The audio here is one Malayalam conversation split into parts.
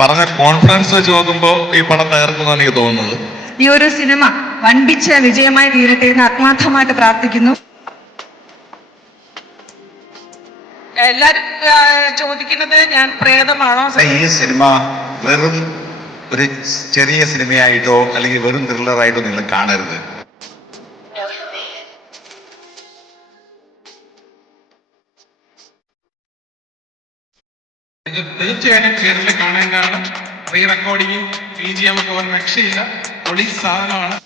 പറഞ്ഞ കോൺഫിഡൻസ് വെച്ച് നോക്കുമ്പോൾ ഈ പടം തകർക്കുമെന്നാണ് എനിക്ക് തോന്നുന്നത്. ഈ ഒരു സിനിമ വൻപിച്ച വിജയമായി തീരട്ടെ എന്ന് ആത്മാർത്ഥമായിട്ട് പ്രാർത്ഥിക്കുന്നു. എല്ലാരും ആ, ചോദിക്കുന്നത് ഞാൻ പ്രേതമാണോ? ഈ സിനിമ വെറും ഒരു ചെറിയ സിനിമയായിട്ടോ അല്ലെങ്കിൽ വെറും ത്രില്ലറായിട്ടോ നിങ്ങൾ കാണരുത്. തീർച്ചയായിട്ടും തിയേറ്ററിൽ കാണാൻ കാരണം റീ റെക്കോർഡിങ്ങും പി ജി നമുക്ക് ഒരു രക്ഷയില്ല. പൊളി സാധനമാണ്.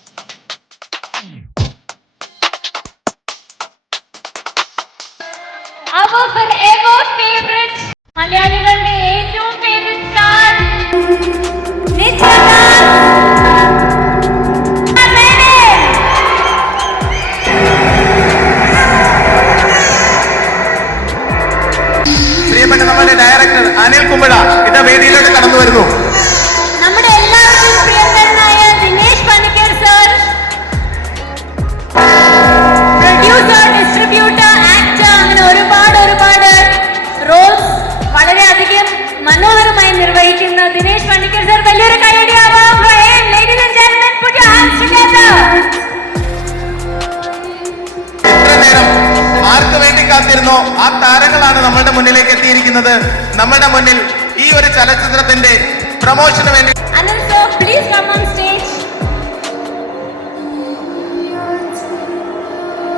Our അനിൽ കുമ്പഴ ഇതാ വേദിയിലേക്ക് കടന്നു വരുന്നു. നമ്മുടെ എല്ലാവർക്കും പ്രിയങ്കരനായ Dinesh Panicker sir producer distributor actor അങ്ങനെ ഒരുപാട് ഒരുപാട് റോൾസ് വളരെയധികം മനോഹരമായി നിർവഹിക്കുന്ന ദിനേശ് പണിക്കർ സർ വലിയൊരു കൈയടിയാവാം ladies and gentlemen put your hands together കാത്തിരുന്നോ ആ താരങ്ങളാണ് നമ്മളുടെ മുന്നിലേക്ക് എത്തിയിരിക്കുന്നത്. നമ്മളുടെ മുന്നിൽ ഈ ഒരു ചലച്ചിത്രത്തിന്റെ പ്രൊമോഷന് വേണ്ടി Anil sir, please come on stage.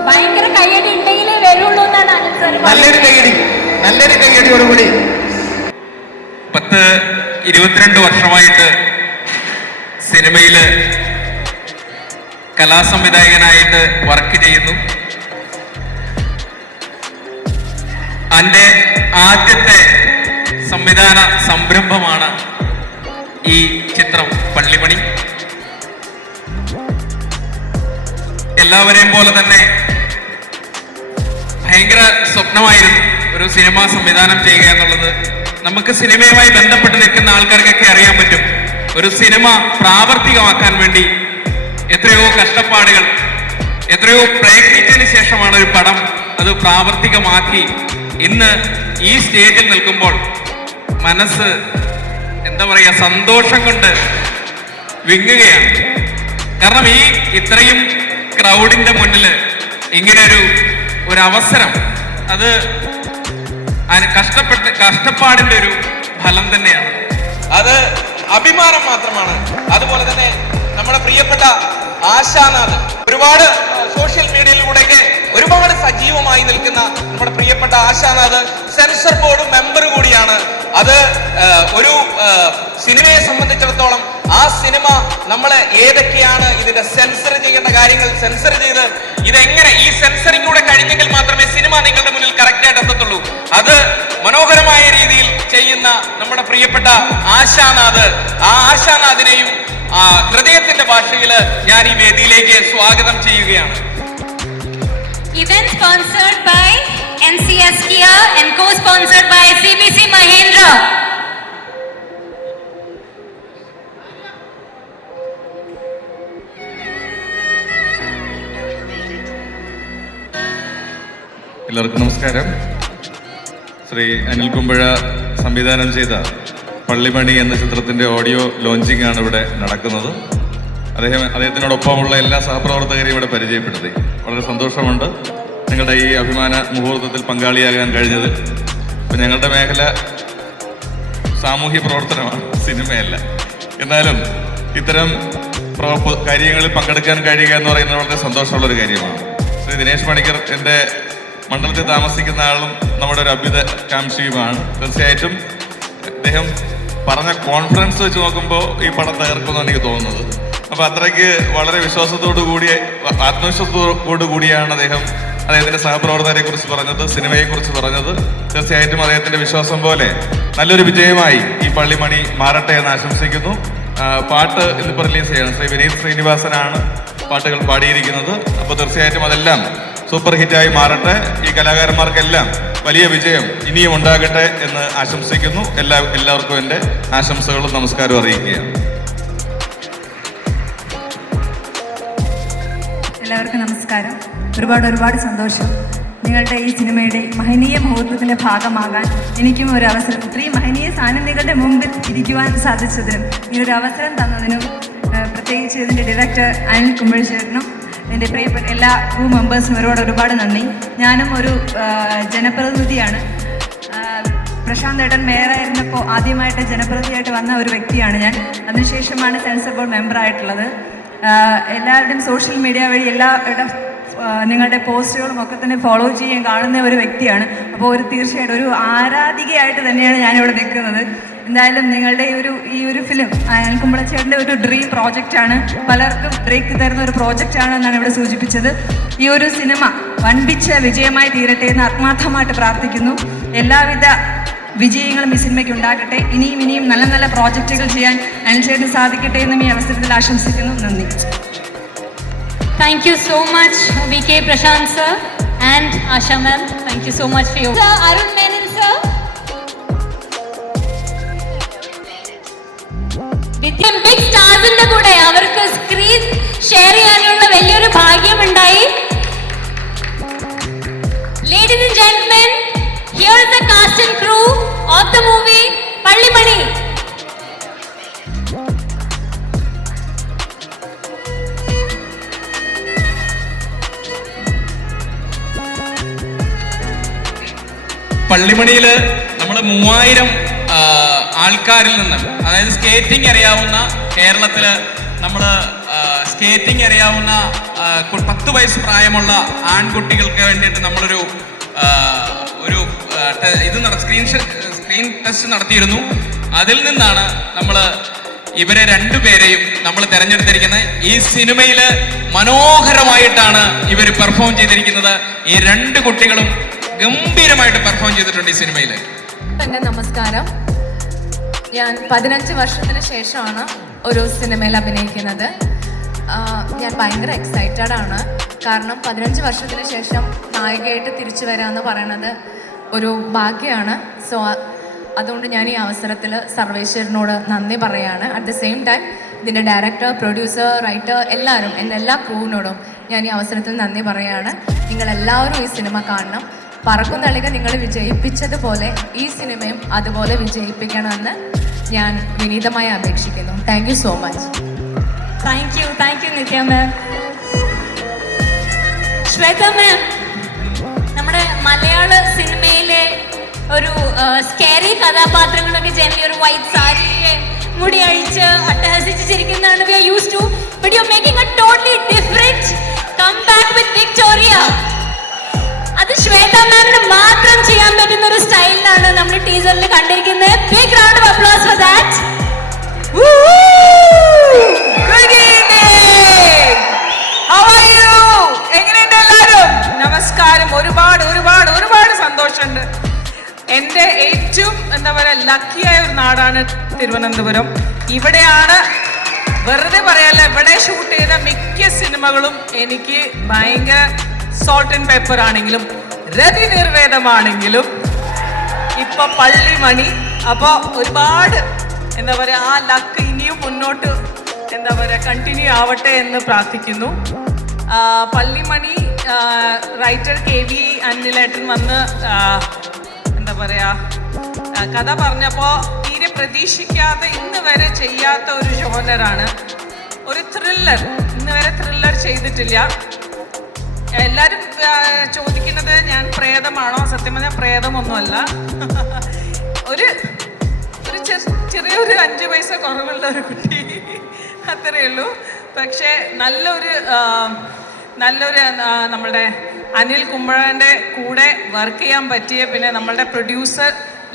ഭയങ്കര കയ്യടി ഉണ്ടെങ്കിലേ വരുള്ളൂ എന്നാണ് അനിൽ സർ നല്ലൊരു കൈയടി നല്ലൊരു കൈയടിയോടുകൂടി പത്ത് ഇരുപത്തിരണ്ട് വർഷമായിട്ട് സിനിമയിൽ കലാസംവിധായകനായിട്ട് വർക്ക് ചെയ്യുന്നു. എന്റെ ആദ്യത്തെ സംവിധാന സംരംഭമാണ് ഈ ചിത്രം പള്ളിമണി. എല്ലാവരെയും പോലെ തന്നെ ഭയങ്കര സ്വപ്നമായിരുന്നു ഒരു സിനിമ സംവിധാനം ചെയ്യുക എന്നുള്ളത്. നമുക്ക് സിനിമയുമായി ബന്ധപ്പെട്ട് നിൽക്കുന്ന ആൾക്കാർക്കൊക്കെ അറിയാൻ പറ്റും. ഒരു സിനിമ പ്രാവർത്തികമാക്കാൻ വേണ്ടി എത്രയോ കഷ്ടപ്പാടുകൾ എത്രയോ പ്രയത്നിച്ചതിന് ശേഷമാണ് ഒരു പടം അത് പ്രാവർത്തികമാക്കി ഇന്ന് ഈ സ്റ്റേജിൽ നിൽക്കുമ്പോൾ മനസ്സ് എന്താ പറയുക സന്തോഷം കൊണ്ട് വിങ്ങുകയാണ്. കാരണം ഈ ഇത്രയും ക്രൗഡിന്റെ മുന്നിൽ ഇങ്ങനെ ഒരു ഒരു അവസരം അത് കഷ്ടപ്പെട്ട് കഷ്ടപ്പാടിന്റെ ഒരു ഫലം തന്നെയാണ്. അത് അഭിമാനം മാത്രമാണ്. അതുപോലെ തന്നെ നമ്മുടെ പ്രിയപ്പെട്ട ആശാനാഥ് ഒരുപാട് സോഷ്യൽ മീഡിയയിലൂടെയൊക്കെ ഒരുപാട് സജീവമായി നിൽക്കുന്ന നമ്മുടെ പ്രിയപ്പെട്ട ആശാനാഥ് സെൻസർ ബോർഡ് മെമ്പർ കൂടിയാണ്. അത് ഒരു സിനിമയെ സംബന്ധിച്ചിടത്തോളം ആ സിനിമ നമ്മൾ ഏതൊക്കെയാണ് ഇതിന്റെ സെൻസർ ചെയ്യേണ്ട കാര്യങ്ങൾ സെൻസർ ചെയ്ത് ഇതെങ്ങനെ ഈ സെൻസറിംഗ് കൂടെ കഴിഞ്ഞെങ്കിൽ മാത്രമേ സിനിമ നിങ്ങളുടെ മുന്നിൽ കറക്റ്റ് ആയിട്ട് എത്തത്തുള്ളൂ. അത് മനോഹരമായ രീതിയിൽ ചെയ്യുന്ന നമ്മുടെ പ്രിയപ്പെട്ട ആശാനാഥ്. ആ ആശാനാഥിനെയും ഹൃദയത്തിന്റെ ഭാഷയിൽ ഞാൻ ഈ വേദിയിലേക്ക് സ്വാഗതം ചെയ്യുകയാണ്. Event sponsored by NCS Kia and co-sponsored by CBC Mahindra. എല്ലാവർക്കും നമസ്കാരം. ശ്രീ അനിൽ കുമ്പഴ സംവിധാനം ചെയ്ത പള്ളിമണി എന്ന ചിത്രത്തിന്റെ ഓഡിയോ ലോഞ്ചിങ് ആണ് ഇവിടെ നടക്കുന്നത്. അദ്ദേഹം അദ്ദേഹത്തിനോടൊപ്പമുള്ള എല്ലാ സഹപ്രവർത്തകരെയും ഇവിടെ പരിചയപ്പെടുത്തി. വളരെ സന്തോഷമുണ്ട്. നിങ്ങളുടെ ഈ അഭിമാന മുഹൂർത്തത്തിൽ പങ്കാളിയാകാൻ കഴിഞ്ഞത് ഇപ്പം ഞങ്ങളുടെ മേഖല സാമൂഹ്യ പ്രവർത്തനമാണ് സിനിമയല്ല. എന്നാലും ഇത്തരം കാര്യങ്ങളിൽ പങ്കെടുക്കാൻ കഴിയുക എന്ന് പറയുന്നത് വളരെ സന്തോഷമുള്ള ഒരു കാര്യമാണ്. ശ്രീ ദിനേശ് മണിക്കർ എന്റെ മണ്ഡലത്തിൽ താമസിക്കുന്ന ആളും നമ്മുടെ ഒരു അഭ്യുത കാംക്ഷിയുമാണ് തീർച്ചയായിട്ടും അദ്ദേഹം പറഞ്ഞ കോൺഫിഡൻസ് വെച്ച് നോക്കുമ്പോൾ ഈ പടം തകർക്കുമെന്നാണ് എനിക്ക് തോന്നുന്നത്. അപ്പൊ അത്രയ്ക്ക് വളരെ വിശ്വാസത്തോടു കൂടി ആത്മവിശ്വാസത്തോടു കൂടിയാണ് അദ്ദേഹം അദ്ദേഹത്തിന്റെ സഹപ്രവർത്തകരെ കുറിച്ച് പറഞ്ഞത് സിനിമയെ കുറിച്ച് പറഞ്ഞത്. തീർച്ചയായിട്ടും അദ്ദേഹത്തിന്റെ വിശ്വാസം പോലെ നല്ലൊരു വിജയമായി ഈ പള്ളിമണി മാറട്ടെ എന്ന് ആശംസിക്കുന്നു. പാട്ട് ഇന്നിപ്പോ റിലീസ് ചെയ്യണം. ശ്രീ വിനീത് ശ്രീനിവാസനാണ് പാട്ടുകൾ പാടിയിരിക്കുന്നത്. അപ്പോൾ തീർച്ചയായിട്ടും അതെല്ലാം സൂപ്പർ ഹിറ്റായി മാറട്ടെ. ഈ കലാകാരന്മാർക്കെല്ലാം വലിയ വിജയം ഇനിയും ഉണ്ടാകട്ടെ എന്ന് ആശംസിക്കുന്നു. എല്ലാ എല്ലാവർക്കും എന്റെ ആശംസകളും നമസ്കാരവും അറിയിക്കുകയാണ്. എല്ലാവർക്കും നമസ്കാരം. ഒരുപാട് ഒരുപാട് സന്തോഷം. നിങ്ങളുടെ ഈ സിനിമയുടെ മഹനീയ മുഹൂർത്തത്തിന്റെ ഭാഗമാകാൻ എനിക്കും ഒരു അവസരം ഇത്രയും മഹനീയ സാന്നിധ്യങ്ങളുടെ മുമ്പിൽ ഇരിക്കുവാൻ സാധിച്ചതിനും ഈ ഒരു അവസരം തന്നതിനും പ്രത്യേകിച്ച് ഇതിന്റെ ഡയറക്ടർ അനിൽ കുമ്പഴച്ചേട്ടനും എന്റെ പ്രിയപ്പെട്ട എല്ലാ ക്രൂ മെമ്പേഴ്സിനും ഒരുപാട് ഒരുപാട് നന്ദി. ഞാനും ഒരു ജനപ്രതിനിധിയാണ്. പ്രശാന്ത് ഏട്ടൻ മേയറായിരുന്നപ്പോൾ ആദ്യമായിട്ട് ജനപ്രതിനിധിയായിട്ട് വന്ന ഒരു വ്യക്തിയാണ് ഞാൻ. അതിനുശേഷമാണ് സെൻസർ ബോർഡ് മെമ്പറായിട്ടുള്ളത് എല്ലാവരുടെയും സോഷ്യൽ മീഡിയ വഴി എല്ലാവരുടെ നിങ്ങളുടെ പോസ്റ്റുകളും ഒക്കെ തന്നെ ഫോളോ ചെയ്യാൻ കാണുന്ന ഒരു വ്യക്തിയാണ്. അപ്പോൾ ഒരു തീർച്ചയായിട്ടും ഒരു ആരാധികയായിട്ട് തന്നെയാണ് ഞാനിവിടെ നിൽക്കുന്നത്. എന്തായാലും നിങ്ങളുടെ ഈ ഒരു ഈ ഒരു ഫിലിം അയാൾക്കുമ്പളച്ചേട്ടന്റെ ഒരു ഡ്രീം പ്രോജക്റ്റാണ് പലർക്കും ബ്രേക്ക് തരുന്ന ഒരു പ്രോജക്റ്റാണ് എന്നാണ് ഇവിടെ സൂചിപ്പിച്ചത്. ഈ ഒരു സിനിമ വൻപിച്ച വിജയമായി തീരട്ടെ എന്ന് ആത്മാർത്ഥമായിട്ട് പ്രാർത്ഥിക്കുന്നു. എല്ലാവിധ വിജയങ്ങളും ഈ സിനിമയ്ക്ക് ഉണ്ടാകട്ടെ. ഇനിയും ഇനിയും നല്ല നല്ല പ്രോജക്റ്റുകൾ ചെയ്യാൻ അനിൽചേട്ടന് സാധിക്കട്ടെ എന്നും ഈ അവസരത്തിൽ ആശംസിക്കുന്നു. നന്ദി. Thank you so much V K Prashanth sir and Asha ma'am thank you so much your. Sir Arun Menon sir വിദ്യം big സ്റ്റാർസിന്റെ കൂടെ അവർക്ക് സ്ക്രീൻ ഷെയർ ചെയ്യാനുള്ള വലിയൊരു ഭാഗ്യമുണ്ടായി. Ladies and gentlemen, here is the cast and crew of the movie Pallimani. പള്ളിമണിയിൽ നമ്മൾ മൂവായിരം ആൾക്കാരിൽ നിന്ന് അതായത് സ്കേറ്റിംഗ് അറിയാവുന്ന കേരളത്തിൽ നമ്മൾ സ്കേറ്റിംഗ് അറിയാവുന്ന പത്ത് വയസ്സ് പ്രായമുള്ള ആൺകുട്ടികൾക്ക് വേണ്ടിയിട്ട് നമ്മളൊരു ഇത് സ്ക്രീൻ സ്ക്രീൻ ടെസ്റ്റ് നടത്തിയിരുന്നു. അതിൽ നിന്നാണ് നമ്മൾ ഇവരെ രണ്ടുപേരെയും നമ്മൾ തിരഞ്ഞെടുത്തിരിക്കുന്നത്. ഈ സിനിമയിൽ മനോഹരമായിട്ടാണ് ഇവർ പെർഫോം ചെയ്തിരിക്കുന്നത്. ഈ രണ്ട് കുട്ടികളും ഗംഭീരമായിട്ട് പെർഫോം ചെയ്തിട്ടുണ്ട് ഈ സിനിമയിൽ തന്നെ നമസ്കാരം. ഞാൻ പതിനഞ്ച് വർഷത്തിന് ശേഷമാണ് ഒരു സിനിമയിൽ അഭിനയിക്കുന്നത്. ഞാൻ ഭയങ്കര എക്സൈറ്റഡ് ആണ്. കാരണം പതിനഞ്ച് വർഷത്തിന് ശേഷം നായികയായിട്ട് തിരിച്ചു വരാമെന്ന് പറയണത് ഒരു ഭാഗ്യമാണ് സോ അതുകൊണ്ട് ഞാൻ ഈ അവസരത്തിൽ സർവേശ്വരനോട് നന്ദി പറയാണ്. അറ്റ് ദ സെയിം ടൈം ഇതിന്റെ ഡയറക്ടർ പ്രൊഡ്യൂസർ റൈറ്റർ എല്ലാവരും എന്റെ എല്ലാ ക്രൂവിനോടും ഞാൻ ഈ അവസരത്തിൽ നന്ദി പറയാണ്. നിങ്ങളെല്ലാവരും ഈ സിനിമ കാണണം. പറക്കുന്നളിക നിങ്ങൾ വിജയിപ്പിച്ചതുപോലെ ഈ സിനിമയും അതുപോലെ വിജയിപ്പിക്കണമെന്ന് ഞാൻ വിനീതമായി അപേക്ഷിക്കുന്നു. Thank you so much thank you thank you Nithya ma'am Shwetha ma'am നമ്മുടെ മലയാള സിനിമയിലെ ഒരു സ്കേറി കഥാപാത്രങ്ങളൊക്കെ ജനലി ഒരു വൈറ്റ് സാരിയെ മുടി അഴിച്ച് അട്ടഹസിച്ച് ചിരിക്കുന്നതാണ് we are use to but you are making a totally different come back with Victoria അത് ശ്വേത മാമിന് മാത്രം ചെയ്യാൻ പറ്റുന്ന ഒരു സ്റ്റൈലിലാണ് നമ്മൾ ടീസറിൽ കണ്ടിരിക്കുന്നത്. Big round of applause for that നമസ്കാരം. ഒരുപാട് ഒരുപാട് ഒരുപാട് സന്തോഷമുണ്ട്. എന്റെ ഏറ്റവും എന്താ പറയുക ലക്കിയായ ഒരു നാടാണ് തിരുവനന്തപുരം. ഇവിടെയാണ് വെറുതെ പറയാല്ല ഇവിടെ ഷൂട്ട് ചെയ്ത മിക്ക സിനിമകളും എനിക്ക് ഭയങ്കര സോൾട്ട് ആൻഡ് പേപ്പർ ആണെങ്കിലും രതി നിർവേദമാണെങ്കിലും ഇപ്പൊ പള്ളിമണി അപ്പോൾ ഒരുപാട് എന്താ പറയാ ആ ലക്ക് ഇനിയും മുന്നോട്ട് എന്താ പറയാ കണ്ടിന്യൂ ആവട്ടെ എന്ന് പ്രാർത്ഥിക്കുന്നു. പള്ളിമണി റൈറ്റർ കെ വി അനിലേട്ടൻ വന്ന് എന്താ പറയാ കഥ പറഞ്ഞപ്പോ തീരെ പ്രതീക്ഷിക്കാതെ ഇന്ന് വരെ ചെയ്യാത്ത ഒരു ജോനറാണ് ഒരു ത്രില്ലർ ഇന്ന് വരെ ത്രില്ലർ ചെയ്തിട്ടില്ല. എല്ലാരും ചോദിക്കുന്നത് ഞാൻ പ്രേതമാണോ? സത്യം പറഞ്ഞാൽ പ്രേതമൊന്നുമല്ല. ഒരു ഒരു ചെറിയൊരു അഞ്ച് പൈസ കുറവുള്ള ഒരു കുട്ടി. അത്രയേ ഉള്ളൂ. പക്ഷേ നല്ലൊരു നല്ലൊരു നമ്മുടെ അനിൽ കുമ്പഴന്റെ കൂടെ വർക്ക് ചെയ്യാൻ പറ്റിയ പിന്നെ നമ്മളുടെ പ്രൊഡ്യൂസർ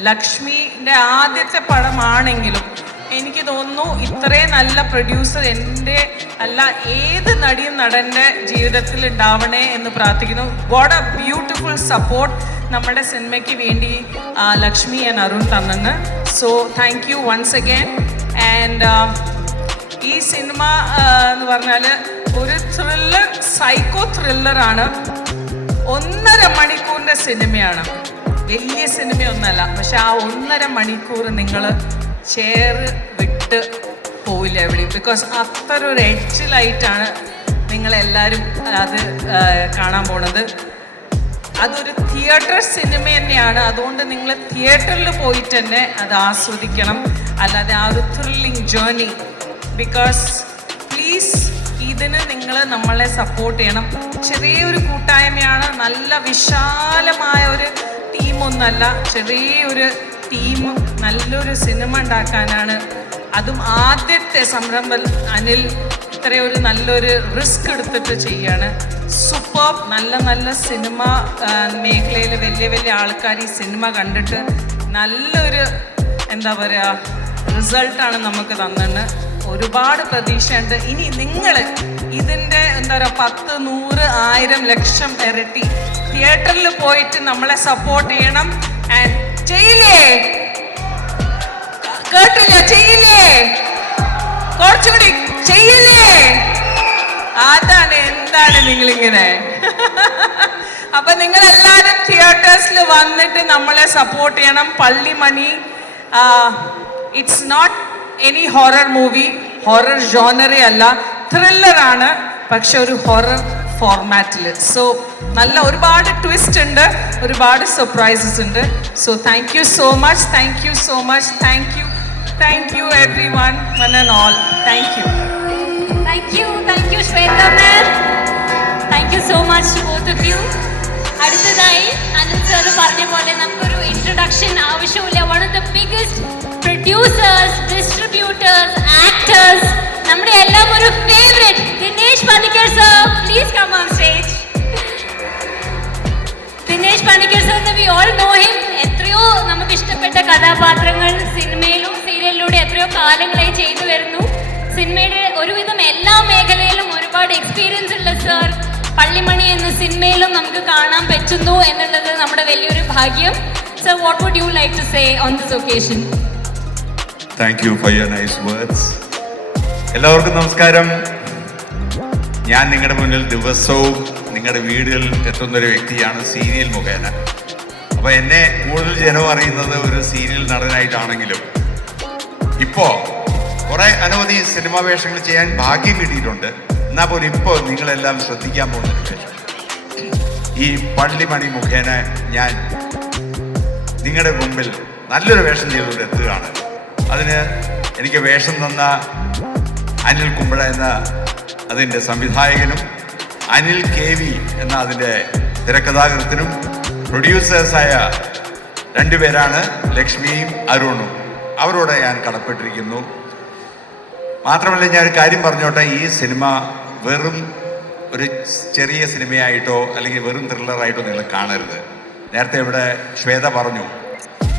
ലക്ഷ്മിന്റെ ആദ്യത്തെ പടമാണെങ്കിലും എനിക്ക് തോന്നുന്നു ഇത്രയും നല്ല പ്രൊഡ്യൂസർ എന്റെ അല്ല ഏത് നടിയും നടന്റെ ജീവിതത്തിൽ ഉണ്ടാവണേ എന്ന് പ്രാർത്ഥിക്കുന്നു. വാട്ട് എ ബ്യൂട്ടിഫുൾ സപ്പോർട്ട് നമ്മുടെ സിനിമയ്ക്ക് വേണ്ടി Lakshmi and Arun തന്നെന്ന്. So thank you once again and ഈ സിനിമ എന്ന് പറഞ്ഞാൽ ഒരു ത്രില്ലർ സൈക്കോ ത്രില്ലറാണ് ഒന്നര മണിക്കൂറിന്റെ സിനിമയാണ്. വലിയ സിനിമയൊന്നല്ല. പക്ഷെ ആ ഒന്നര മണിക്കൂർ നിങ്ങൾ ചേറ് വിട്ട് പോവില്ല എവിടെ? ബിക്കോസ് അത്ര ഒരു എഡ്ജിലായിട്ടാണ് നിങ്ങളെല്ലാവരും അത് കാണാൻ പോണത്. അതൊരു തിയേറ്റർ സിനിമ തന്നെയാണ്. അതുകൊണ്ട് നിങ്ങൾ തിയേറ്ററിൽ പോയിട്ട് തന്നെ അത് ആസ്വദിക്കണം. അല്ലാതെ ആ ഒരു ത്രില്ലിംഗ് ജേർണി ബിക്കോസ് പ്ലീസ് ഇതിന് നിങ്ങൾ നമ്മളെ സപ്പോർട്ട് ചെയ്യണം. ചെറിയൊരു കൂട്ടായ്മയാണ് നല്ല വിശാലമായ ഒരു ടീമൊന്നല്ല ചെറിയൊരു ടീം നല്ലൊരു സിനിമ ഉണ്ടാക്കാനാണ്. അതും ആദ്യത്തെ സംരംഭം അനിൽ ഇത്രയൊരു നല്ലൊരു റിസ്ക് എടുത്തിട്ട് ചെയ്യാണ്. സൂപ്പർ നല്ല നല്ല സിനിമ മേഖലയിൽ വലിയ വലിയ ആൾക്കാർ ഈ സിനിമ കണ്ടിട്ട് നല്ലൊരു എന്താ പറയുക റിസൾട്ടാണ് നമുക്ക് തന്നെ ഒരുപാട് പ്രതീക്ഷയുണ്ട്. ഇനി നിങ്ങൾ ഇതിന്റെ എന്താ പറയുക പത്ത് നൂറ് ആയിരം ലക്ഷം ഇരട്ടി. തിയേറ്ററിൽ പോയിട്ട് നമ്മളെ സപ്പോർട്ട് ചെയ്യണം. ആൻഡ് ചെയ്യില്ലേ? കേട്ടില്ല ചെയ്യില്ലേ? കുറച്ചുകൂടി ചെയ്യില്ലേ? അതാണ് എന്താണ് നിങ്ങളിങ്ങനെ? അപ്പൊ നിങ്ങൾ എല്ലാവരും തിയേറ്റേഴ്സിൽ വന്നിട്ട് നമ്മളെ സപ്പോർട്ട് ചെയ്യണം. Pallimani it's not any horror movie horror ജോണറി അല്ല. ത്രില്ലർ ആണ് പക്ഷെ ഒരു ഹൊറർ ഫോർമാറ്റിൽ സോ നല്ല ഒരുപാട് ട്വിസ്റ്റ് ഉണ്ട് ഒരുപാട് സർപ്രൈസസ് ഉണ്ട്. So thank you so much thank you so much thank you thank you everyone one and all thank you thank you thank you Shwetha thank you so much of you അടുത്തതായി അനിൽ സാർ പറഞ്ഞ പോലെ നമുക്കൊരു ഇൻട്രൊഡക്ഷൻ ആവശ്യമില്ല. One of the biggest all know him എത്രയോ നമുക്ക് ഇഷ്ടപ്പെട്ട കഥാപാത്രങ്ങൾ സിനിമയിലും സീരിയലിലൂടെ എത്രയോ കാലങ്ങളായി ചെയ്തു വരുന്നു. സിനിമയുടെ ഒരുവിധം എല്ലാ മേഖലയിലും ഒരുപാട് എക്സ്പീരിയൻസ് ഉള്ള സർ പള്ളിമണി എന്ന സിനിമയിലും നമുക്ക് കാണാൻ പറ്റുന്നു എന്നുള്ളത് നമ്മുടെ വലിയൊരു ഭാഗ്യം. Sir what would you like to say on this occasion thank you for your nice words എല്ലാവർക്കും നമസ്കാരം. ഞാൻ നിങ്ങളുടെ മുന്നിൽ ദിവസവും നിങ്ങളുടെ വീടുകളിൽ എത്തുന്ന ഒരു വ്യക്തിയാണ് സീരിയൽ മുഖേന. അപ്പോൾ എന്നെ കൂടുതൽ ജനം അറിയുന്നത് ഒരു സീരിയൽ നടനായിട്ടാണെങ്കിലും. ഇപ്പോ കുറേ അനവധി സിനിമാ വേഷങ്ങൾ ചെയ്യാൻ ഭാഗ്യം കിട്ടിയിട്ടുണ്ട്. എന്നാൽ പോലും ഇപ്പോൾ നിങ്ങളെല്ലാം ശ്രദ്ധിക്കാൻ പോകുന്ന ഒരു വേഷം. ഈ പള്ളിമണി മുഖേന ഞാൻ നിങ്ങളുടെ മുമ്പിൽ നല്ലൊരു വേഷം ചെയ്തുകൊണ്ട് എത്തുകയാണ്. അതിന് എനിക്ക് വേഷം തന്ന അനിൽ കുമ്പഴ എന്ന അതിന്റെ സംവിധായകനും അനിൽ കെ വി എന്ന അതിന്റെ തിരക്കഥാകൃത്തിനും പ്രൊഡ്യൂസേഴ്സായ രണ്ടുപേരാണ് ലക്ഷ്മിയും അരുണും. അവരോട് ഞാൻ കടപ്പെട്ടിരിക്കുന്നു. മാത്രമല്ല ഞാൻ ഒരു കാര്യം പറഞ്ഞോട്ടെ ഈ സിനിമ വെറും ഒരു ചെറിയ സിനിമയായിട്ടോ അല്ലെങ്കിൽ വെറും ത്രില്ലറായിട്ടോ നിങ്ങൾ കാണരുത്. നേരത്തെ ഇവിടെ ശ്വേത പറഞ്ഞു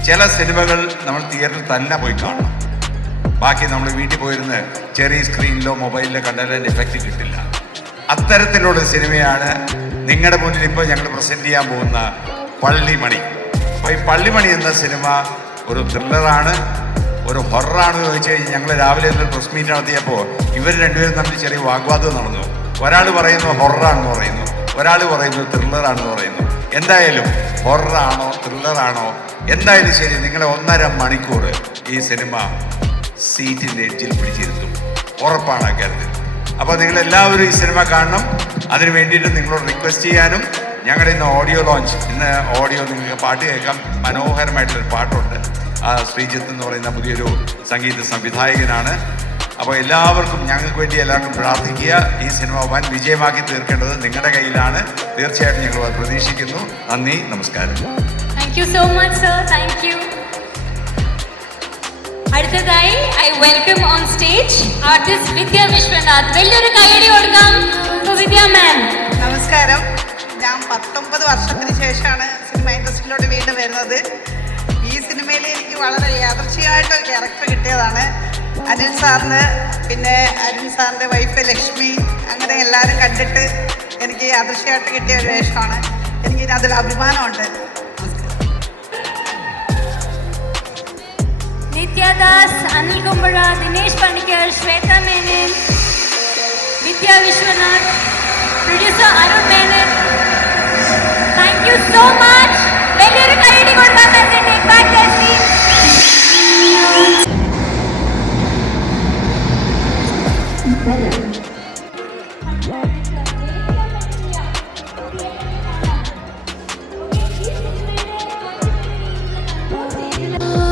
ചില സിനിമകൾ നമ്മൾ തിയേറ്ററിൽ തന്നെ പോയി കാണണം. ബാക്കി നമ്മൾ വീട്ടിൽ പോയിരുന്ന് ചെറിയ സ്ക്രീനിലോ മൊബൈലിലോ കണ്ടാലും അതിന്റെ എഫക്റ്റ് കിട്ടില്ല. അത്തരത്തിലുള്ള സിനിമയാണ് നിങ്ങളുടെ മുന്നിൽ ഇപ്പോൾ ഞങ്ങൾ പ്രസന്റ് ചെയ്യാൻ പോകുന്ന പള്ളിമണി. അപ്പോൾ ഈ പള്ളിമണി എന്ന സിനിമ ഒരു ത്രില്ലറാണ് ഒരു ഹൊറാണ് ചോദിച്ചു കഴിഞ്ഞാൽ ഞങ്ങൾ രാവിലെ ഒരു പ്രസ് മീറ്റ് നടത്തിയപ്പോൾ ഇവർ രണ്ടുപേരും തമ്മിൽ ചെറിയ വാഗ്വാദം നടന്നു. ഒരാൾ പറയുന്നു ഹൊററാണെന്ന് പറയുന്നു ഒരാൾ പറയുന്നു ത്രില്ലറാണെന്ന് പറയുന്നു. എന്തായാലും ഹൊററാണോ ത്രില്ലറാണോ? എന്തായാലും ശരി നിങ്ങളെ ഒന്നര മണിക്കൂർ ഈ സിനിമ സീറ്റിന്റെ എഡ്ജിൽ പിടിച്ചിരുത്തും. ഉറപ്പാണ് ആ അപ്പോൾ നിങ്ങളെല്ലാവരും ഈ സിനിമ കാണണം. അതിന് വേണ്ടിയിട്ട് നിങ്ങളോട് റിക്വസ്റ്റ് ചെയ്യാനും ഞങ്ങളുടെ ഇന്ന് ഓഡിയോ ലോഞ്ച് ഇന്ന് ഓഡിയോ നിങ്ങൾക്ക് പാട്ട് കേൾക്കാം. മനോഹരമായിട്ടുള്ളൊരു പാട്ടുണ്ട്. ആ ശ്രീജിത്ത് എന്ന് പറയുന്ന പുതിയൊരു സംഗീത സംവിധായകനാണ്. അപ്പോൾ എല്ലാവർക്കും ഞങ്ങൾക്ക് വേണ്ടി എല്ലാവർക്കും പ്രാർത്ഥിക്കുക. ഈ സിനിമ വൻ വിജയമാക്കി തീർക്കേണ്ടത് നിങ്ങളുടെ കയ്യിലാണ്. തീർച്ചയായിട്ടും ഞങ്ങൾ അത് പ്രതീക്ഷിക്കുന്നു. നന്ദി നമസ്കാരം. Thank you so much sir thank you അടുത്തതായി I welcome on stage artist Vidya Vishwanath. വലിയൊരു കൈയടി കൊടുക്കാം. വിദ്യ മാൻ നമസ്കാരം. ഞാൻ പത്തൊമ്പത് വർഷത്തിന് ശേഷമാണ് സിനിമ ഇൻഡസ്ട്രിയിലോട്ട് വീണ്ടും വരുന്നത്. ഈ സിനിമയിൽ എനിക്ക് വളരെ യാദർച്ഛികമായിട്ട് ക്യാരക്ടർ കിട്ടിയതാണ്. അനിൽ സാറിന് പിന്നെ അരുൺ സാറിന്റെ വൈഫ് ലക്ഷ്മി അങ്ങനെ എല്ലാവരും കണ്ടിട്ട് എനിക്ക് യാദർശിയായിട്ട് കിട്ടിയ ഒരു വേഷമാണ്. എനിക്ക് അതിൽ അഭിമാനമുണ്ട്. നിത്യദാസ് അനിൽ കുമ്പഴ ദിനേശ് പണിക്കർ ശ്വേത മേനൻ വിദ്യ വിശ്വനാഥ് പ്രൊഡ്യൂസർ അരുൺ മേനൻ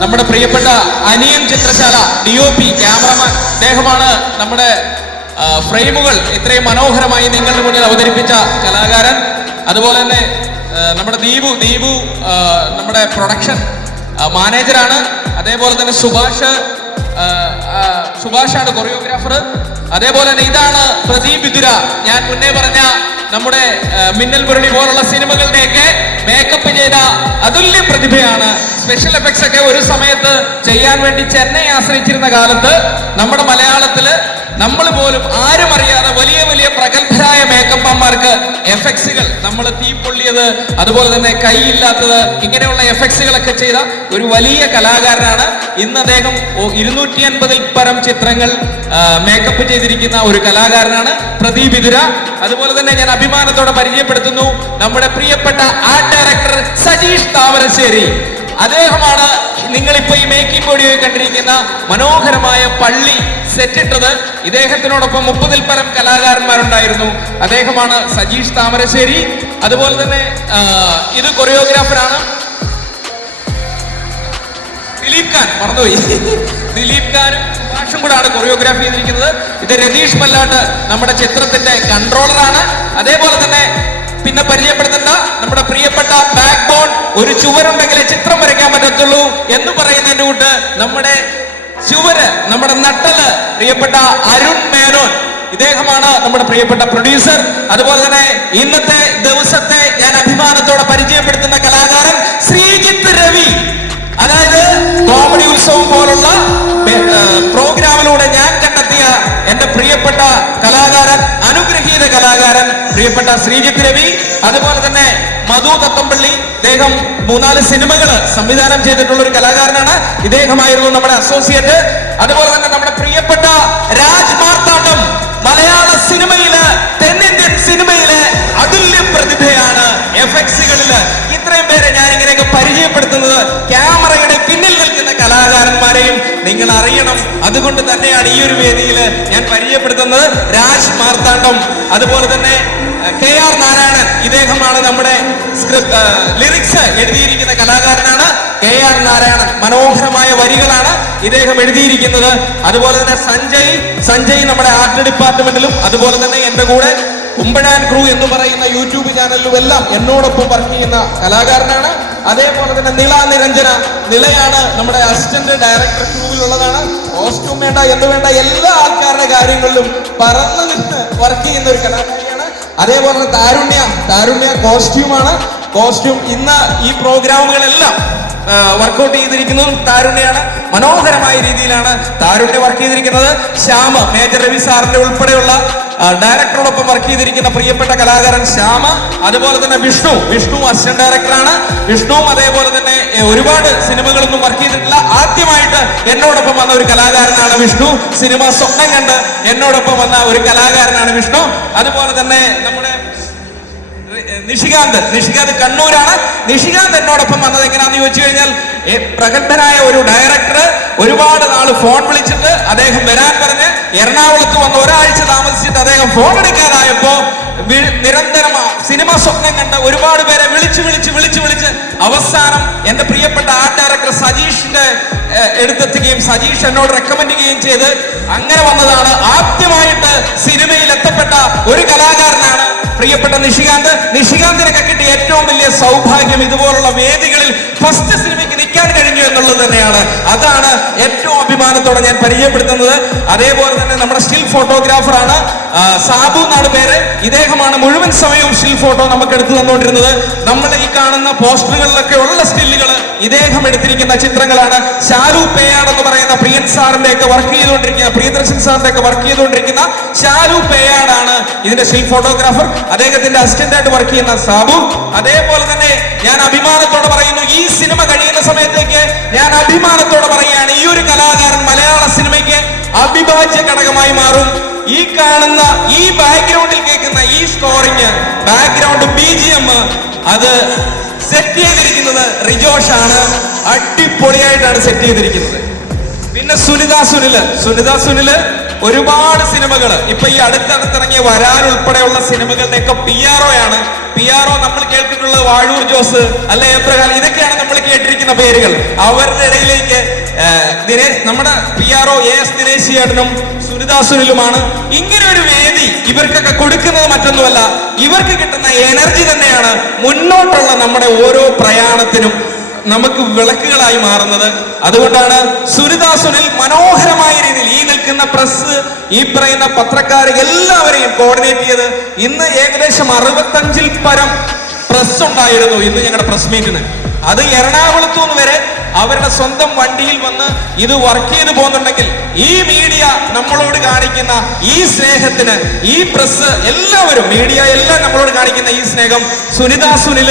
നമ്മുടെ പ്രിയപ്പെട്ട അനിയൻ Chitrashala D O P cameraman അദ്ദേഹമാണ് നമ്മുടെ ഫ്രെയിമുകൾ ഇത്രയും മനോഹരമായി നിങ്ങളുടെ മുന്നിൽ അവതരിപ്പിച്ച കലാകാരൻ. അതുപോലെ തന്നെ നമ്മുടെ ദീപു ദീപു നമ്മുടെ പ്രൊഡക്ഷൻ മാനേജറാണ് അതേപോലെ തന്നെ സുഭാഷ് സുഭാഷാണ് കൊറിയോഗ്രാഫർ അതേപോലെ തന്നെ ഇതാണ് പ്രദീപ് വിതുര. ഞാൻ മുന്നേ പറഞ്ഞ നമ്മുടെ മിന്നൽ മുരളി പോലുള്ള സിനിമകളുടെയൊക്കെ മേക്കപ്പ് ചെയ്ത അതുല്യ പ്രതിഭയാണ്. സ്പെഷ്യൽ എഫക്ട്സ് ഒക്കെ ഒരു സമയത്ത് ചെയ്യാൻ വേണ്ടി ചെന്നൈ ആശ്രയിച്ചിരുന്ന കാലത്ത് നമ്മുടെ മലയാളത്തിൽ നമ്മൾ പോലും ആരും അറിയാതെ വലിയ വലിയ പ്രഗത്ഭരായ മേക്കപ്പന്മാർക്ക് എഫക്സുകൾ നമ്മൾ തീ പൊള്ളിയത് അതുപോലെ തന്നെ കൈയില്ലാത്തത് ഇങ്ങനെയുള്ള എഫക്സുകളൊക്കെ ചെയ്ത ഒരു വലിയ കലാകാരനാണ്. ഇന്ന് അദ്ദേഹം ഇരുന്നൂറ്റി അൻപതിൽ പരം ചിത്രങ്ങൾ മേക്കപ്പ് ചെയ്തിരിക്കുന്ന ഒരു കലാകാരനാണ് പ്രദീപ് ഇതുര. അതുപോലെ തന്നെ ഞാൻ അഭിമാനത്തോടെ പരിചയപ്പെടുത്തുന്നു നമ്മുടെ പ്രിയപ്പെട്ട ആർട്ട് ഡയറക്ടർ സജീഷ് താമരശ്ശേരി. അദ്ദേഹമാണ് നിങ്ങളിപ്പോ ഈ മേക്കിംഗ് ഓഡിയോ കണ്ടിരിക്കുന്ന മനോഹരമായ പള്ളി സെറ്റ് സെറ്റിട്ടത് ഇദ്ദേഹത്തിനോടൊപ്പം മുപ്പതിൽ പരം കലാകാരന്മാരുണ്ടായിരുന്നു. അദ്ദേഹമാണ് സജീഷ് താമരശ്ശേരി. അതുപോലെ തന്നെ ഇത് കൊറിയോഗ്രാഫറാണ് ദിലീപ് ഖാൻ മറന്നുപോയി. ദിലീപ് ഖാനും സുഭാഷും കൂടാണ് കൊറിയോഗ്രാഫി ചെയ്തിരിക്കുന്നത്. ഇത് രതീഷ് മല്ലാട്ട് നമ്മുടെ ചിത്രത്തിന്റെ കൺട്രോളറാണ് അതേപോലെ തന്നെ പിന്നെ പരിചയപ്പെടുന്നുണ്ട് നമ്മുടെ പ്രിയപ്പെട്ട ബാക്ക് ബോൺ ഒരു ചുവരുണ്ടെങ്കിലേ ചിത്രം വരയ്ക്കാൻ പറ്റത്തുള്ളൂ എന്ന് പറയുന്നതിന്റെ കൂട്ട് നമ്മുടെ ചുവര് നമ്മുടെ നട്ടൽ പ്രിയപ്പെട്ട അരുൺ മേനോൻ ഇദ്ദേഹമാണ് നമ്മുടെ പ്രിയപ്പെട്ട പ്രൊഡ്യൂസർ അതുപോലെ തന്നെ ഇന്നത്തെ ദിവസത്തെ ഞാൻ അഭിമാനത്തോടെ പരിചയപ്പെടുത്തുന്ന കലാകാരൻ പ്രിയപ്പെട്ട ശ്രീജിത്ത് രവി അതുപോലെ തന്നെ മധു തത്തമ്പള്ളി ഇദ്ദേഹം മൂന്നാൽ സിനിമകൾ സംവിധാനം ചെയ്തിട്ടുള്ള ഒരു കലാകാരനാണ്. ഇദ്ദേഹമായിരുന്നു നമ്മുടെ അസോസിയേറ്റ് അതുപോലെ തന്നെ നമ്മുടെ പ്രിയപ്പെട്ട രാജ് മാർത്താണ്ഡം മലയാള സിനിമയിൽ തെന്നിന്ത്യൻ സിനിമയിലെ അതുല്യ പ്രതിഭയാണ് എഫ് എക്സുകളിൽ ഇത്രയും പേരെ ഞാൻ ഇങ്ങനെയൊക്കെ പരിചയപ്പെടുത്തുന്നത് ക്യാമറയുടെ പിന്നിൽ നിൽക്കുന്ന കലാകാരന്മാരെയും നിങ്ങൾ അറിയണം. അതുകൊണ്ട് തന്നെയാണ് ഈ ഒരു വേദിയിൽ ഞാൻ പരിചയപ്പെടുത്തുന്നത് രാജ് മാർത്താണ്ഡം. അതുപോലെ തന്നെ കെ ആർ നാരായണൻ ഇദ്ദേഹമാണ് നമ്മുടെ ലിറിക്സ് എഴുതിയിരിക്കുന്ന കലാകാരനാണ്. കെ ആർ നാരായണൻ മനോഹരമായ വരികളാണ് ഇദ്ദേഹം എഴുതിയിരിക്കുന്നത്. അതുപോലെ തന്നെ സഞ്ജയ് സഞ്ജയ് നമ്മുടെ ആർട്ട് ഡിപ്പാർട്ട്മെന്റിലും അതുപോലെ തന്നെ എന്റെ കൂടെ കുമ്പഴാൻ ക്രൂ എന്ന് പറയുന്ന യൂട്യൂബ് ചാനലിലും എല്ലാം എന്നോടൊപ്പം വർക്ക് ചെയ്യുന്ന കലാകാരനാണ്. അതേപോലെ തന്നെ നിള നിരഞ്ജന നിളയാണ് നമ്മുടെ അസിസ്റ്റന്റ് ഡയറക്ടർ ക്രൂവിലുള്ളതാണ്. കോസ്റ്റ്യൂം വേണ്ട എന്ത് വേണ്ട എല്ലാ ആൾക്കാരുടെ കാര്യങ്ങളിലും പറന്ന് നിന്ന് വർക്ക് ചെയ്യുന്ന ഒരു കലാകാരിയാണ് അതേപോലെ താരുണ്യ താരുണ്യ കോസ്റ്റ്യൂമാണ് കോസ്റ്റ്യൂം ഇന്ന് ഈ പ്രോഗ്രാമുകളെല്ലാം വർക്കൗട്ട് ചെയ്തിരിക്കുന്നതും താരുണ്യാണ്. മനോഹരമായ രീതിയിലാണ് താരുണ്യ വർക്ക് ചെയ്തിരിക്കുന്നത്. ശ്യാമ മേജർ രവി സാറിന്റെ ഉൾപ്പെടെയുള്ള ഡയറക്ടറോടൊപ്പം വർക്ക് ചെയ്തിരിക്കുന്ന പ്രിയപ്പെട്ട കലാകാരൻ ശ്യാമ അതുപോലെ തന്നെ വിഷ്ണു. വിഷ്ണു അസിസ്റ്റന്റ് ഡയറക്ടറാണ് വിഷ്ണുവും അതേപോലെ തന്നെ ഒരുപാട് സിനിമകളൊന്നും വർക്ക് ചെയ്തിട്ടില്ല. ആദ്യമായിട്ട് എന്നോടൊപ്പം വന്ന ഒരു കലാകാരനാണ് വിഷ്ണു. സിനിമ സ്വപ്നം കണ്ട് എന്നോടൊപ്പം വന്ന ഒരു കലാകാരനാണ് വിഷ്ണു. അതുപോലെ തന്നെ നമ്മുടെ നിഷികാന്ത്. നിഷികാന്ത് കണ്ണൂരാണ്. നിഷികാന്ത് എന്നോടൊപ്പം വന്നത് എങ്ങനെയാന്ന് ചോദിച്ചു കഴിഞ്ഞാൽ പ്രഗത്ഭനായ ഒരു ഡയറക്ടർ ഒരുപാട് നാൾ ഫോൺ വിളിച്ചിട്ട് അദ്ദേഹം വരാൻ പറഞ്ഞ് എറണാകുളത്ത് വന്ന് ഒരാഴ്ച താമസിച്ചിട്ട് അദ്ദേഹം ഫോൺ എടുക്കാനായപ്പോ നിരന്തരം സിനിമ സ്വപ്നം കണ്ട ഒരുപാട് പേരെ വിളിച്ച് വിളിച്ച് വിളിച്ച് വിളിച്ച് അവസാനം എന്റെ പ്രിയപ്പെട്ട ആർട്ട് ഡയറക്ടർ സജീഷിന്റെ എടുത്തെത്തുകയും സജീഷ് എന്നോട് റെക്കമെൻഡ് ചെയ്യുകയും ചെയ്ത് അങ്ങനെ വന്നതാണ്. ആദ്യമായിട്ട് സിനിമയിൽ എത്തപ്പെട്ട ഒരു കലാകാരനാണ് പ്രിയപ്പെട്ട നിഷികാന്ത് നിഷികാന്തിനൊക്കെ കിട്ടിയ ഏറ്റവും വലിയ സൗഭാഗ്യം ഇതുപോലുള്ള വേദികളിൽ ഫസ്റ്റ് സിനിമയ്ക്ക് നിൽക്കാൻ കഴിഞ്ഞു എന്നുള്ളത് തന്നെയാണ്. അതാണ് ഏറ്റവും അഭിമാനത്തോടെ ഞാൻ പരിചയപ്പെടുത്തുന്നത്. അതേപോലെ തന്നെ നമ്മുടെ സ്റ്റിൽ ഫോട്ടോഗ്രാഫറാണ് സാബു എന്നാണ് പേര്. ഇദ്ദേഹമാണ് മുഴുവൻ സമയവും സ്റ്റിൽ ഫോട്ടോ നമുക്ക് എടുത്തു തന്നുകൊണ്ടിരുന്നത്. നമ്മൾ ഈ കാണുന്ന പോസ്റ്ററുകളിലൊക്കെ ഉള്ള സ്റ്റില്ലുകൾ ഇദ്ദേഹം എടുത്തിരിക്കുന്ന ചിത്രങ്ങളാണ്. ഷാരു പേയാട് എന്ന് പറയുന്ന പ്രിയൻ സാറിന്റെ ഒക്കെ വർക്ക് ചെയ്തുകൊണ്ടിരിക്കുന്ന പ്രിയദർശൻ സാറിന്റെ ഒക്കെ വർക്ക് ചെയ്തുകൊണ്ടിരിക്കുന്ന ഷാരു പേയാടാണ് ഇതിന്റെ സ്റ്റിൽ ഫോട്ടോഗ്രാഫർ അദ്ദേഹത്തിന്റെ അസിസ്റ്റന്റായിട്ട് വർക്ക് ചെയ്യുന്ന സാബു അതേപോലെ തന്നെ ഞാൻ അഭിമാനത്തോടെ പറയുന്നു ഈ സിനിമ കഴിയുന്ന സമയത്തേക്ക് ഞാൻ അഭിമാനത്തോടെ പറയുകയാണ് ഈ ഒരു കലാകാരൻ മലയാള സിനിമയ്ക്ക് അവിഭാജ്യ ഘടകമായി മാറും. ഈ കാണുന്ന ഈ ബാക്ക്ഗ്രൗണ്ടിൽ കേൾക്കുന്ന ഈ scoring background B G M അത് സെറ്റ് ചെയ്തിരിക്കുന്നത് റിജോഷ് ആണ് അടിപൊളിയായിട്ടാണ് സെറ്റ് ചെയ്തിരിക്കുന്നത്. പിന്നെ സുനിത സുനിൽ സുനിത സുനിൽ ഒരുപാട് സിനിമകൾ ഇപ്പൊ ഈ അടുത്തടുത്തിറങ്ങിയ വരാൻ ഉൾപ്പെടെയുള്ള സിനിമകളുടെയൊക്കെ പി ആർ ഒ ആണ് പി ആർ ഒ നമ്മൾ കേൾക്കുന്നുള്ളത് വാഴൂർ ജോസ് അല്ലെ എബ്രഹാം? ഇതൊക്കെയാണ് നമ്മൾ കേട്ടിരിക്കുന്ന പേരുകൾ. അവരുടെ ഇടയിലേക്ക് നമ്മുടെ P R O A S Dinesh ചേട്ടനും സുനിതാ ഇങ്ങനെ ഒരു വേദി ഇവർക്കൊക്കെ കൊടുക്കുന്നത് മറ്റൊന്നുമല്ല. ഇവർക്ക് കിട്ടുന്ന എനർജി തന്നെയാണ് മുന്നോട്ടുള്ള നമ്മുടെ ഓരോ പ്രയാണത്തിനും നമുക്ക് വിളക്കുകളായി മാറുന്നത്. അതുകൊണ്ടാണ് സുനിതാ സുനിൽ മനോഹരമായ രീതിയിൽ ഈ നിൽക്കുന്ന പ്രസ് ഈ പറയുന്ന പത്രക്കാർ എല്ലാവരെയും കോർഡിനേറ്റ് ചെയ്ത് ഇന്ന് ഏകദേശം അറുപത്തഞ്ചിൽ പരം പ്രസ് ഉണ്ടായിരുന്നു ഇന്ന് ഞങ്ങളുടെ പ്രസ് മീറ്റിന് അത് എറണാകുളത്തു നിന്ന് വരെ അവരുടെ സ്വന്തം വണ്ടിയിൽ വന്ന് ഇത് വർക്ക് ചെയ്തു പോകുന്നുണ്ടെങ്കിൽ ഈ മീഡിയ നമ്മളോട് കാണിക്കുന്ന ഈ സ്നേഹത്തിന് ഈ പ്രസ് എല്ലാവരും മീഡിയ എല്ലാം നമ്മളോട് കാണിക്കുന്ന ഈ സ്നേഹം സുനിത സുനിൽ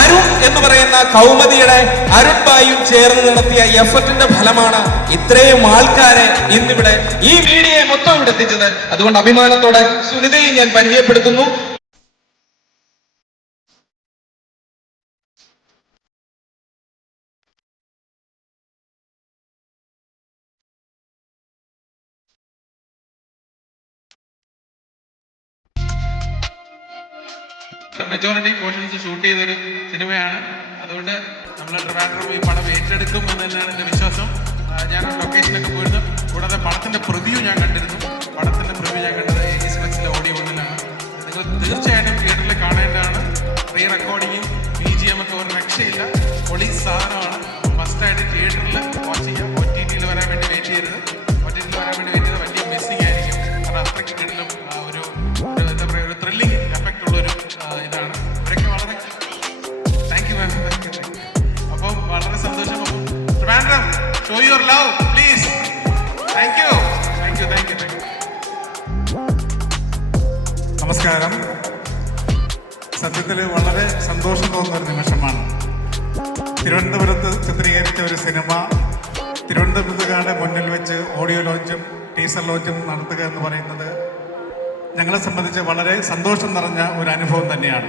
അരുൺ എന്ന് പറയുന്ന കൗമുദിയുടെ അരുൺ ബായും ചേർന്ന് നടത്തിയ എഫർട്ടിന്റെ ഫലമാണ് ഇത്രയും ആൾക്കാരെ ഇന്നിവിടെ ഈ മീഡിയയെ മൊത്തം ഇവിടെ എത്തിച്ചത്. അതുകൊണ്ട് അഭിമാനത്തോടെ സുനിതയെ ഞാൻ പരിചയപ്പെടുത്തുന്നു. മെജോറിറ്റി പോർഷൻസ് ഷൂട്ട് ചെയ്തൊരു സിനിമയാണ്. അതുകൊണ്ട് നമ്മൾ ട്രിവാൻഡ്രം ഈ പടം ഏറ്റെടുക്കും എന്ന് തന്നെയാണ് എന്റെ വിശ്വാസം. ആ, ഞാൻ ലൊക്കേഷനൊക്കെ പോയിരുന്നു. കൂടാതെ പടത്തിന്റെ പ്രതിയും ഞാൻ കണ്ടിരുന്നു. പടത്തിന്റെ പ്രിവ്യൂ ഞാൻ കണ്ടത് ഏകീസ് സ്പെക്സിലെ ഓഡിയോ ഒന്നിലാണ് നിങ്ങൾ തീർച്ചയായിട്ടും തിയേറ്ററിൽ കാണേണ്ടതാണ്. റീ റെക്കോർഡിങ്ങും ബി ജി എം ഒക്കെ ഒരു രക്ഷയില്ല. പൊളി സാധനമാണ്. മസ്റ്റായിട്ട് തിയേറ്ററിൽ വാച്ച് ചെയ്യാം. ഒ ടി ടിയിൽ വരാൻ വേണ്ടി വെയിറ്റ് ചെയ്യരുത്. ഒ ടി ടിയിൽ വരാൻ വേണ്ടി വെയിറ്റ് ചെയ്ത് വലിയ മിസ്സിംഗ് ആയിരിക്കും. കാരണം അത്രയ്ക്ക് പറയുക ഒരു ത്രില്ലിംഗ് എഫക്റ്റ് ഉള്ളൊരു ഇതാണ്. ഇവരൊക്കെ വളരെ താങ്ക് യു മാം അപ്പം വളരെ സന്തോഷം. Trivandrum show your love please thank you thank you thank you thank you നമസ്കാരം. സത്യത്തിൽ വളരെ സന്തോഷം തോന്നുന്ന ഒരു നിമിഷമാണ്. തിരുവനന്തപുരത്ത് ചിത്രീകരിച്ച ഒരു സിനിമ തിരുവനന്തപുരത്തുകാരുടെ മുന്നിൽ വെച്ച് ഓഡിയോ ലോഞ്ചും ടീസർ ലോഞ്ചും നടത്തുക എന്ന് പറയുന്നത് ഞങ്ങളെ സംബന്ധിച്ച് വളരെ സന്തോഷം നിറഞ്ഞ ഒരു അനുഭവം തന്നെയാണ്.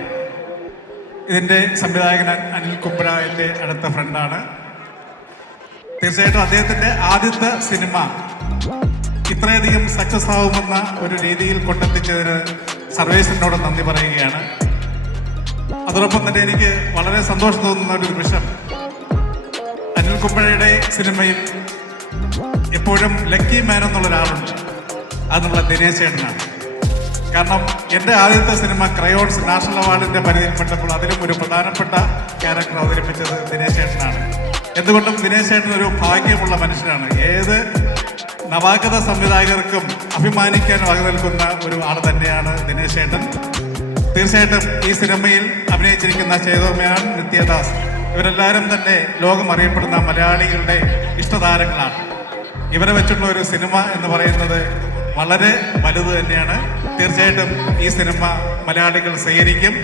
ഇതിന്റെ സംവിധായകൻ അനിൽ കുബ്ര എന്റെ അടുത്ത ഫ്രണ്ടാണ്. തീർച്ചയായിട്ടും അദ്ദേഹത്തിന്റെ ആദ്യത്തെ സിനിമ ഇത്രയധികം സക്സസ് ആവുമെന്ന ഒരു രീതിയിൽ കൊണ്ടെത്തിച്ചതിന് സർവേസിനോട് നന്ദി പറയുകയാണ്. അതോടൊപ്പം തന്നെ എനിക്ക് വളരെ സന്തോഷം തോന്നുന്ന ഒരു നിമിഷം അനിൽ കുമ്പഴയുടെ സിനിമയിൽ എപ്പോഴും ലക്കി മാൻ എന്നുള്ള ഒരാളുണ്ട്. അത് നമ്മളെ ദിനേശ് ചേട്ടനാണ്. കാരണം എന്റെ ആദ്യത്തെ സിനിമ ക്രയോൺസ് നാഷണൽ അവാർഡിന്റെ പരിധിയിൽപ്പെട്ടപ്പോൾ അതിലും ഒരു പ്രധാനപ്പെട്ട ക്യാരക്ടർ അവതരിപ്പിച്ചത് ദിനേശ് ചേട്ടനാണ്. എന്തുകൊണ്ടും ദിനേശ് ചേട്ടൻ ഒരു ഭാഗ്യമുള്ള മനുഷ്യനാണ്. ഏത് നവാഗത സംവിധായകർക്കും അഭിമാനിക്കാൻ വക നൽകുന്ന ഒരു ആൾ തന്നെയാണ് ദിനേശേട്ടൻ തീർച്ചയായിട്ടും ഈ സിനിമയിൽ അഭിനയിച്ചിരിക്കുന്ന ചേതോമേനോൻ നിത്യദാസ്. ഇവരെല്ലാവരും തന്നെ ലോകം അറിയപ്പെടുന്ന മലയാളികളുടെ ഇഷ്ടതാരങ്ങളാണ്. ഇവരെ വെച്ചിട്ടുള്ള ഒരു സിനിമ എന്ന് പറയുന്നത് വളരെ വലുത് തന്നെയാണ്. തീർച്ചയായിട്ടും ഈ സിനിമ മലയാളികൾ സ്വീകരിക്കും.